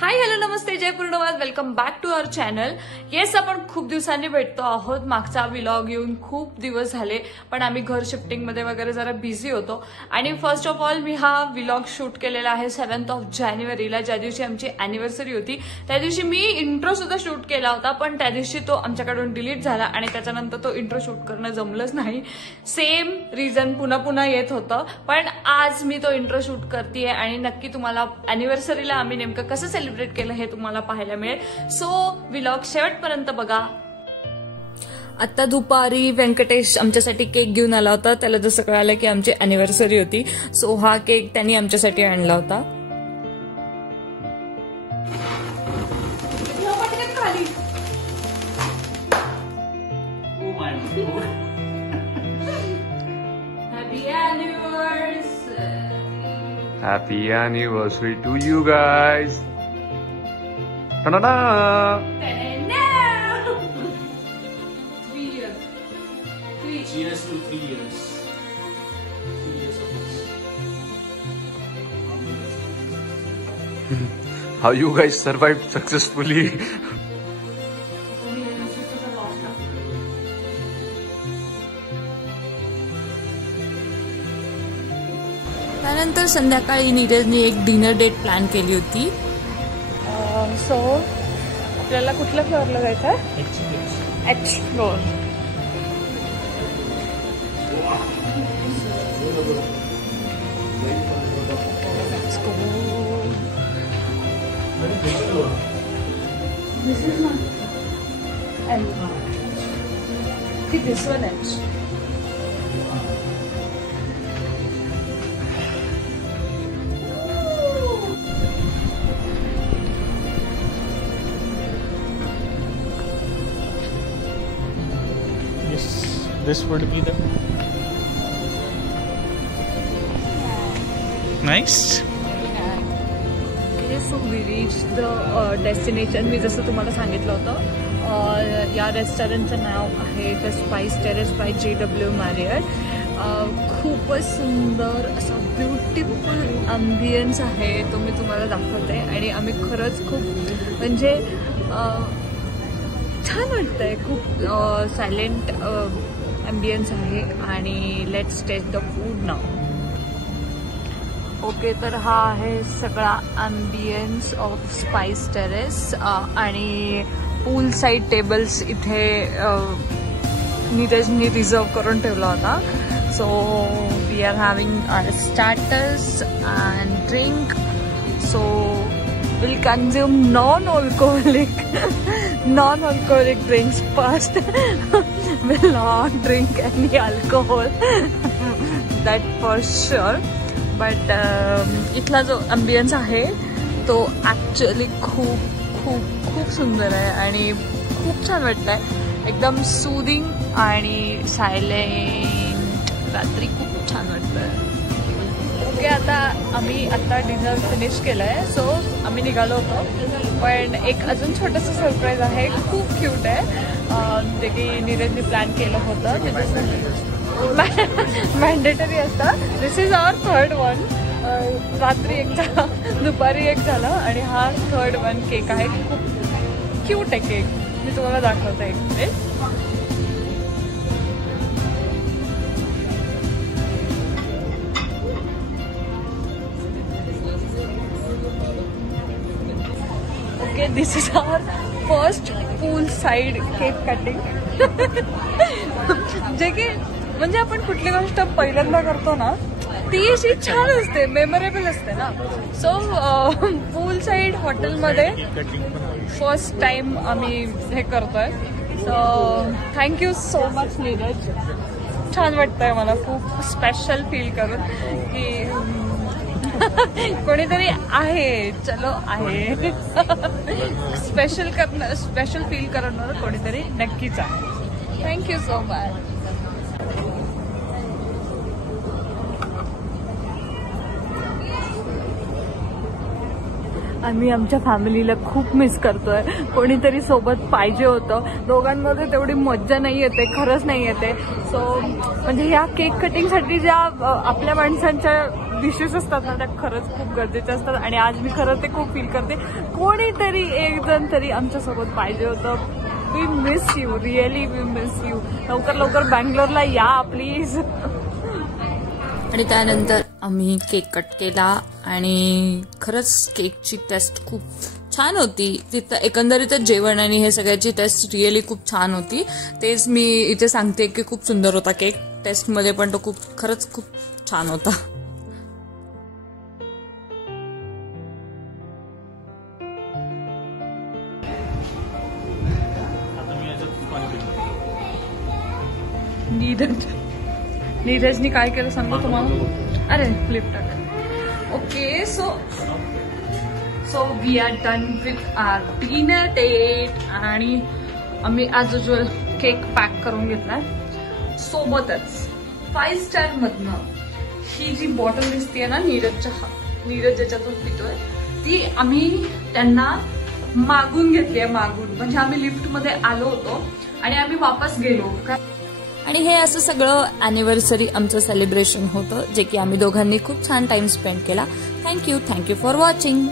हाय hello नमस्ते जय पूर्णवाद welcome back to our channel. Yes आपण खूप दिवसांनी भेटतो आहोत. मागचा व्लॉग येऊन खूप दिवस झाले पण आम्ही घर शिफ्टिंग मध्ये वगैरे जरा बिझी होतो आणि फर्स्ट ऑफ ऑल मी हा व्लॉग शूट केलेला आहे 7 जानेवारीला ज्या दिवशी आमची अॅनिव्हर्सरी होती. त्या दिवशी मी इंट्रो सुद्धा शूट केला होता पण त्या दिवशी तो आमच्याकडून डिलीट झाला आणि त्याच्यानंतर तो इंट्रो शूट करणं जमलंच नाही. सेम रिझन पुन्हा पुन्हा येत होतं पण आज मी तो इंट्रो शूट करतेय आणि नक्की तुम्हाला अॅनिव्हर्सरीला आम्ही नेमकं कसं सेलिब्रेट केलं हे तुम्हाला पाहायला मिळेल. सो व्लॉग शेवटपर्यंत बघा. आता दुपारी व्यंकटेश आमच्यासाठी केक घेऊन आला होता. त्याला जसं कळालं की आमची अॅनिव्हर्सरी होती सो हा केक त्यांनी आमच्यासाठी आणला होता. Happy anniversary to you guys. Ta-da-da! 3 years. Cheers to 3 years. 3 years of us. How you guys survived successfully? त्यानंतर संध्याकाळी नीरजने एक डिनर डेट प्लॅन केली होती. सो आपल्याला कुठल्या फ्लोअरला जायचं आहे? H floor. This is not L. See this one H. Yes, this would be the nice. So we reach the destination. मी जसं तुम्हाला सांगितलं होतं या रेस्टॉरंटचं नाव आहे the spice terrace by JW Marriott. खूपच सुंदर असा ब्युटिफुल अँबियन्स आहे तो मी तुम्हाला दाखवते आणि आम्ही खरंच खूप म्हणजे छान वाटतंय. खूप सायलेंट अँबियन्स आहे आणि let's taste the food now. Okay तर हा आहे सगळा अँबियन्स ऑफ स्पाइस टेरेस आणि पूल साईड टेबल्स इथे नीरजनी रिझर्व करून ठेवला होता. So we are having starters and drink. So will consume non-alcoholic drinks first. Will not drink any alcohol. That for sure. But इथला जो अँबियन्स आहे तो ॲक्च्युअली खूप खूप खूप सुंदर आहे आणि खूप छान वाटतंय. एकदम सूदिंग आणि सायलेंट. रात्री खूप छान वाटतंय. ओके आता आम्ही डिनर फिनिश केलं आहे सो आम्ही निघालो होतो पण एक अजून छोटंसं सरप्राईज आहे. खूप क्यूट आहे जे की नीरजने प्लॅन केलं होतं. मॅन्डेटरी असतं. दिस इज आवर 3rd वन. रात्री एक झाला दुपारी एक झालं आणि हा 3rd वन केक आहे. खूप क्यूट आहे केक. मी तुम्हाला दाखवते एक minute. Okay this is our first pool side cake cutting. जे की म्हणजे आपण कुठली गोष्ट पहिल्यांदा करतो ना ती अशी छान असते मेमोरेबल असते ना. सो पूल साईड हॉटेलमध्ये फर्स्ट टाइम आम्ही हे करतोय. So thank you so much Neeraj. छान वाटतंय मला खूप स्पेशल फील करून की कोणीतरी आहे चलो आहे. स्पेशल फील करणारं कोणीतरी नक्कीच आहे. Thank you so much. आम्ही आमच्या फॅमिलीला खूप मिस करतोय. कोणीतरी सोबत पाहिजे होतं. दोघांमध्ये तेवढी मज्जा नाही येते, खरंच नाही येते. सो म्हणजे ह्या केक कटिंगसाठी ज्या आपल्या माणसांच्या डिशेस असतात ना त्या खरंच खूप गरजेच्या असतात आणि आज मी खरं ते खूप फील करते. कोणीतरी एक जण तरी आमच्यासोबत पाहिजे होतं. We miss you, really we miss you. लवकर लवकर बँगलोरला या प्लीज. आणि त्यानंतर आम्ही केक कट केला आणि खरंच केकची टेस्ट खूप छान होती. तिथं एकंदरीतच जेवण आणि हे सगळ्याची टेस्ट रिअली खूप छान होती. तेच मी इथे सांगते की खूप सुंदर होता केक. टेस्टमध्ये पण तो खरंच खूप छान होता. नीरजनी काय केलं सांगू तुम्हाला. अरे फ्लिप टाक. Okay so we are done with our dinner date आणि आम्ही ॲज युजल केक पॅक करून घेतलाय. सोबतच 5 स्टार मधनं ही जी बॉटल दिसतीये ना नीरज ज्याच्यातून पितोय ती आम्ही त्यांना मागून घेतलीये. मागून म्हणजे आम्ही लिफ्टमध्ये आलो होतो आणि आम्ही वापस गेलो. आणि हे असं सगळं अॅनिव्हर्सरी आमचं सेलिब्रेशन होतं जे की आम्ही दोघांनी खूप छान टाइम स्पेंड केला. Thank you for watching.